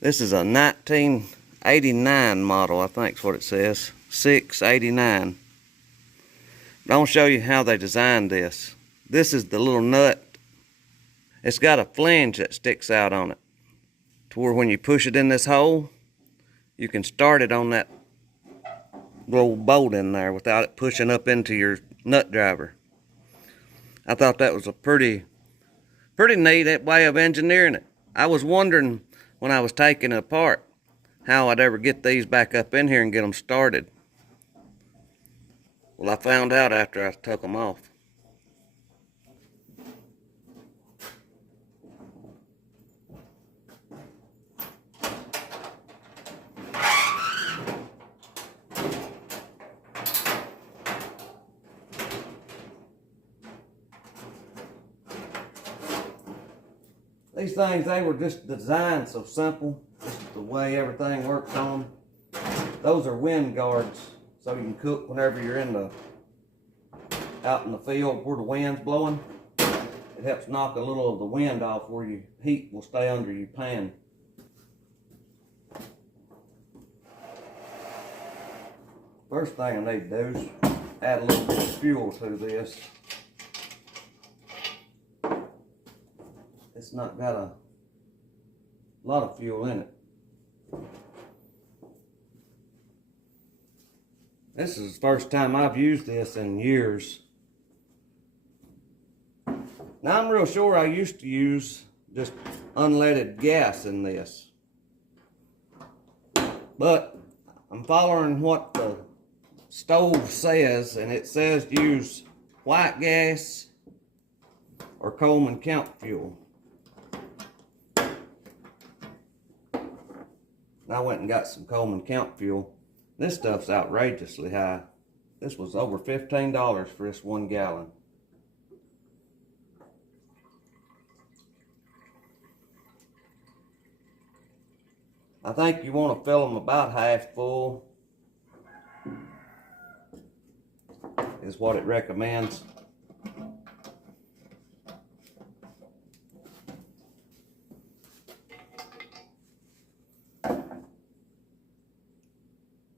This is a 1989 model, I think is what it says. 689. But I want to show you how they designed this. This is the little nut. It's got a flange that sticks out on it, to where when you push it in this hole, you can start it on that little bolt in there without it pushing up into your nut driver. I thought that was a pretty neat way of engineering it. I was wondering when I was taking it apart how I'd ever get these back up in here and get them started. Well, I found out after I took them off. These things, they were just designed so simple, just the way everything works on them. Those are wind guards, so you can cook whenever you're out in the field where the wind's blowing. It helps knock a little of the wind off where your heat will stay under your pan. First thing I need to do is add a little bit of fuel to this. It's not got a lot of fuel in it. This is the first time I've used this in years. Now I'm real sure I used to use just unleaded gas in this. But I'm following what the stove says, and it says use white gas or Coleman Cook fuel. I went and got some Coleman Cook fuel. This stuff's outrageously high. This was over $15 for this 1 gallon. I think you want to fill them about half full, is what it recommends.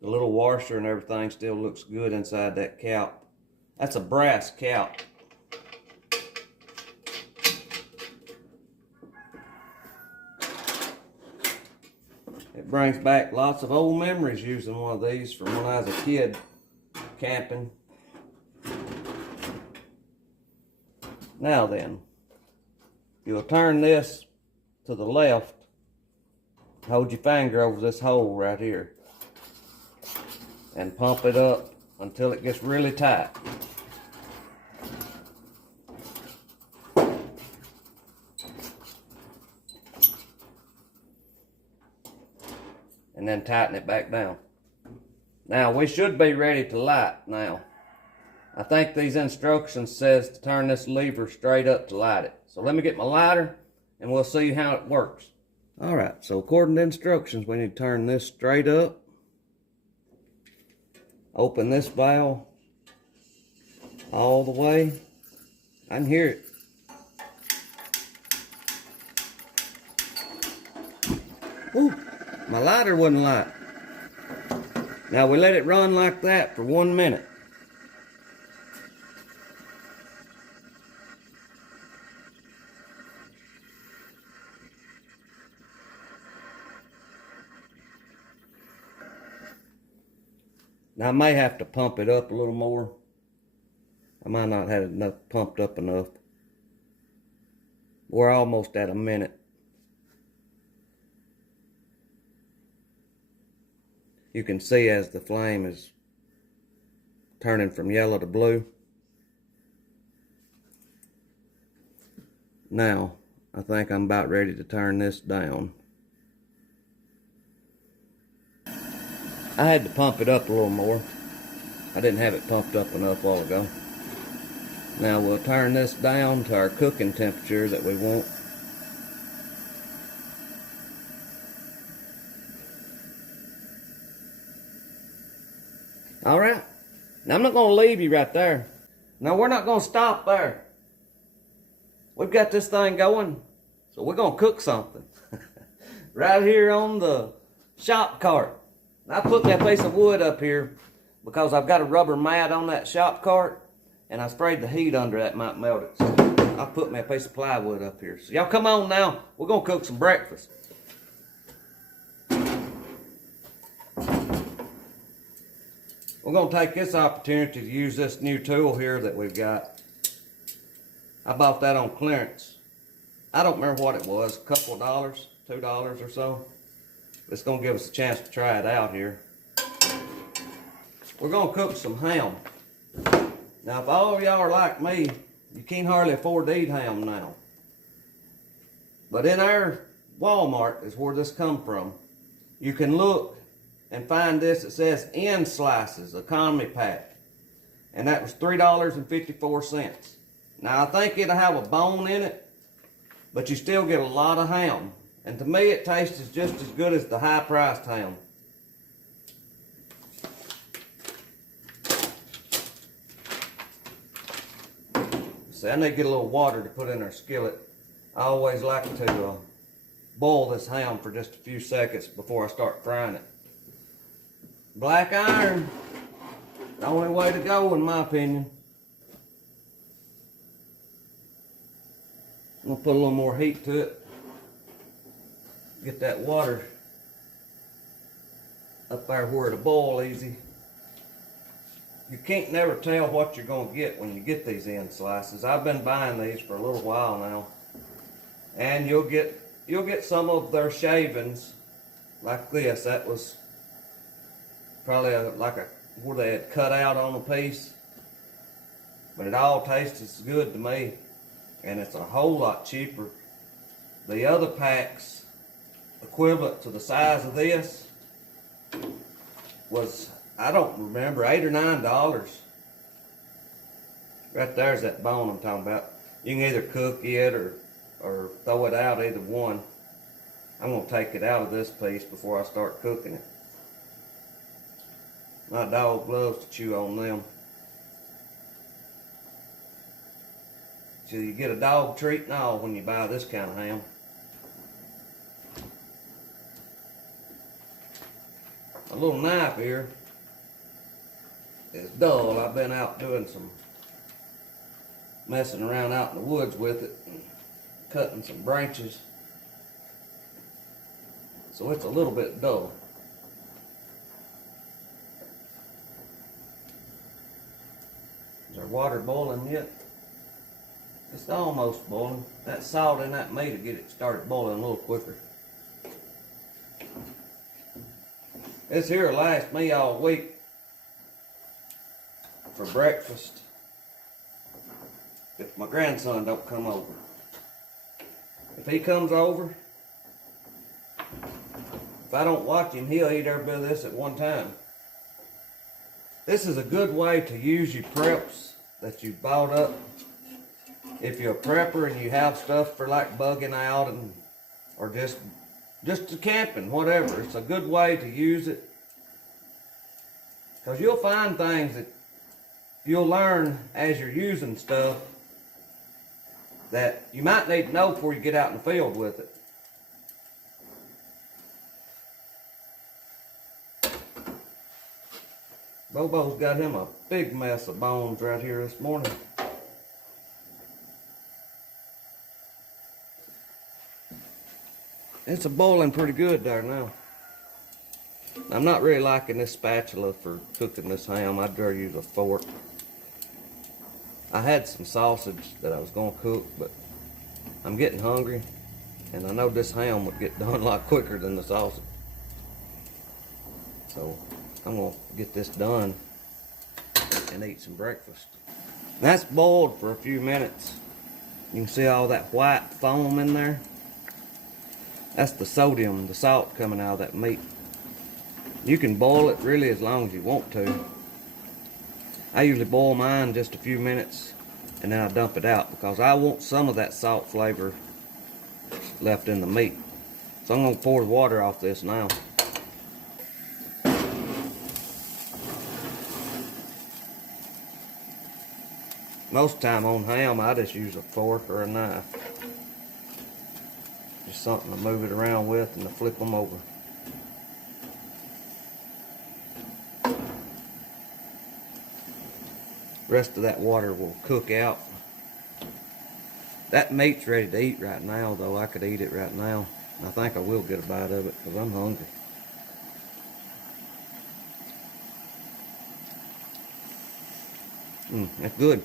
The little washer and everything still looks good inside that cap. That's a brass cap. It brings back lots of old memories using one of these from when I was a kid camping. Now then, you'll turn this to the left. Hold your finger over this hole right here and pump it up until it gets really tight. And then tighten it back down. Now we should be ready to light now. I think these instructions says to turn this lever straight up to light it. So let me get my lighter and we'll see how it works. Alright, so according to instructions we need to turn this straight up. Open this valve all the way. I can hear it. Ooh, my lighter wouldn't light. Now we let it run like that for 1 minute. Now I may have to pump it up a little more. I might not have enough pumped up enough. We're almost at a minute. You can see as the flame is turning from yellow to blue. Now, I think I'm about ready to turn this down. I had to pump it up a little more. I didn't have it pumped up enough a while ago. Now we'll turn this down to our cooking temperature that we want. Alright, now I'm not going to leave you right there. Now we're not going to stop there. We've got this thing going, so So we're gonna cook something right here on the shop cart. I put that piece of wood up here because I've got a rubber mat on that shop cart, and I sprayed the heat under that might melt it. So I put me a piece of plywood up here. So y'all come on now. We're gonna cook some breakfast. We're gonna take this opportunity to use this new tool here that we've got. I bought that on clearance. I don't remember what it was, a couple of dollars, $2 or so. It's gonna give us a chance to try it out here. We're gonna cook some ham. Now, if all of y'all are like me, you can't hardly afford to eat ham now. But in our Walmart is where this come from. You can look and find this. It says N slices, economy pack. And that was $3.54. Now, I think it'll have a bone in it, but you still get a lot of ham. And to me, it tastes just as good as the high-priced ham. See, I need to get a little water to put in our skillet. I always like to boil this ham for just a few seconds before I start frying it. Black iron, the only way to go in my opinion. I'm gonna put a little more heat to it. Get that water up there where it'll boil easy. You can't never tell what you're gonna get when you get these end slices. I've been buying these for a little while now. And you'll get some of their shavings like this. That was probably where they had cut out on a piece. But it all tastes as good to me. And it's a whole lot cheaper. The other packs, equivalent to the size of this, was, I don't remember, $8 or $9. Right there's that bone I'm talking about. You can either cook it or throw it out, either one. I'm going to take it out of this piece before I start cooking it. My dog loves to chew on them. So you get a dog treat and all when you buy this kind of ham. A little knife here is dull. I've been out doing some messing around out in the woods with it and cutting some branches. So it's a little bit dull. Is our water boiling yet? It's almost boiling. That salt in that meat will get it started boiling a little quicker. This here will last me all week for breakfast if my grandson don't come over. If he comes over, if I don't watch him, he'll eat every bit of this at one time. This is a good way to use your preps that you bought up. If you're a prepper and you have stuff for like bugging out or just camping, whatever, it's a good way to use it. Because you'll find things that you'll learn as you're using stuff that you might need to know before you get out in the field with it. Bobo's got him a big mess of bones right here this morning. It's a boiling pretty good there now. I'm not really liking this spatula for cooking this ham. I'd rather use a fork. I had some sausage that I was going to cook, but I'm getting hungry, and I know this ham would get done a lot quicker than the sausage. So I'm going to get this done and eat some breakfast. That's boiled for a few minutes. You can see all that white foam in there. That's the sodium, the salt coming out of that meat. You can boil it really as long as you want to. I usually boil mine just a few minutes and then I dump it out because I want some of that salt flavor left in the meat. So I'm going to pour the water off this now. Most of the time on ham, I just use a fork or a knife. Just something to move it around with and to flip them over. The rest of that water will cook out. That meat's ready to eat right now, though. I could eat it right now. I think I will get a bite of it because I'm hungry. That's good.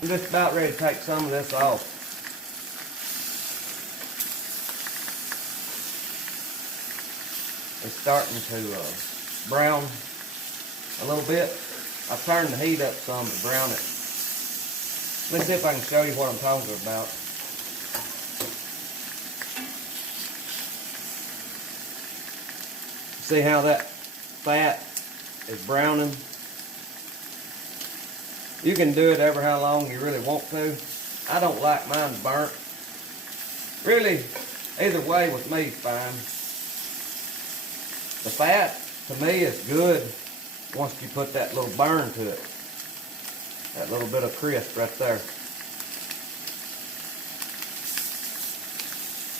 I'm just about ready to take some of this off. It's starting to brown a little bit. I've turned the heat up some to brown it. Let's see if I can show you what I'm talking about. See how that fat is browning? You can do it ever how long you really want to. I don't like mine burnt. Really, either way with me is fine. The fat, to me, is good once you put that little burn to it. That little bit of crisp right there.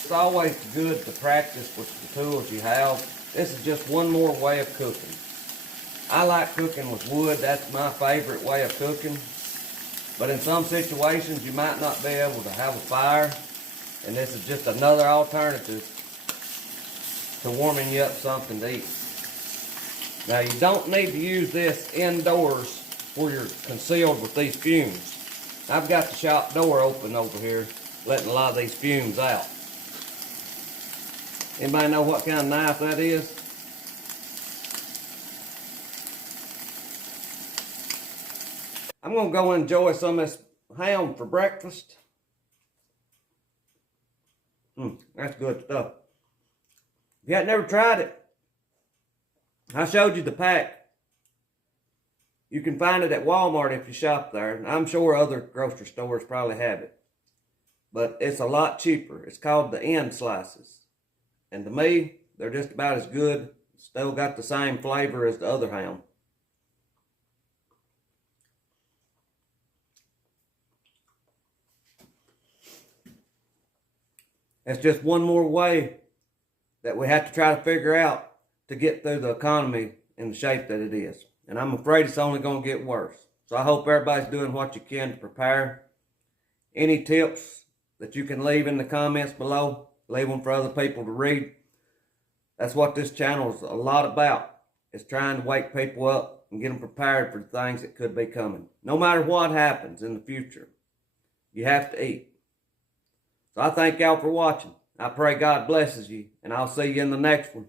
It's always good to practice with the tools you have. This is just one more way of cooking. I like cooking with wood. That's my favorite way of cooking. But in some situations, you might not be able to have a fire. And this is just another alternative to warming you up something to eat. Now, you don't need to use this indoors where you're concealed with these fumes. I've got the shop door open over here, letting a lot of these fumes out. Anybody know what kind of knife that is? I'm going to go enjoy some of this ham for breakfast. That's good stuff. If you had never tried it, I showed you the pack. You can find it at Walmart if you shop there. And I'm sure other grocery stores probably have it. But it's a lot cheaper. It's called the end slices. And to me, they're just about as good. Still got the same flavor as the other ham. It's just one more way that we have to try to figure out to get through the economy in the shape that it is. And I'm afraid it's only going to get worse. So I hope everybody's doing what you can to prepare. Any tips that you can leave in the comments below, leave them for other people to read. That's what this channel is a lot about. It's trying to wake people up and get them prepared for the things that could be coming. No matter what happens in the future, you have to eat. So I thank y'all for watching. I pray God blesses you, and I'll see you in the next one.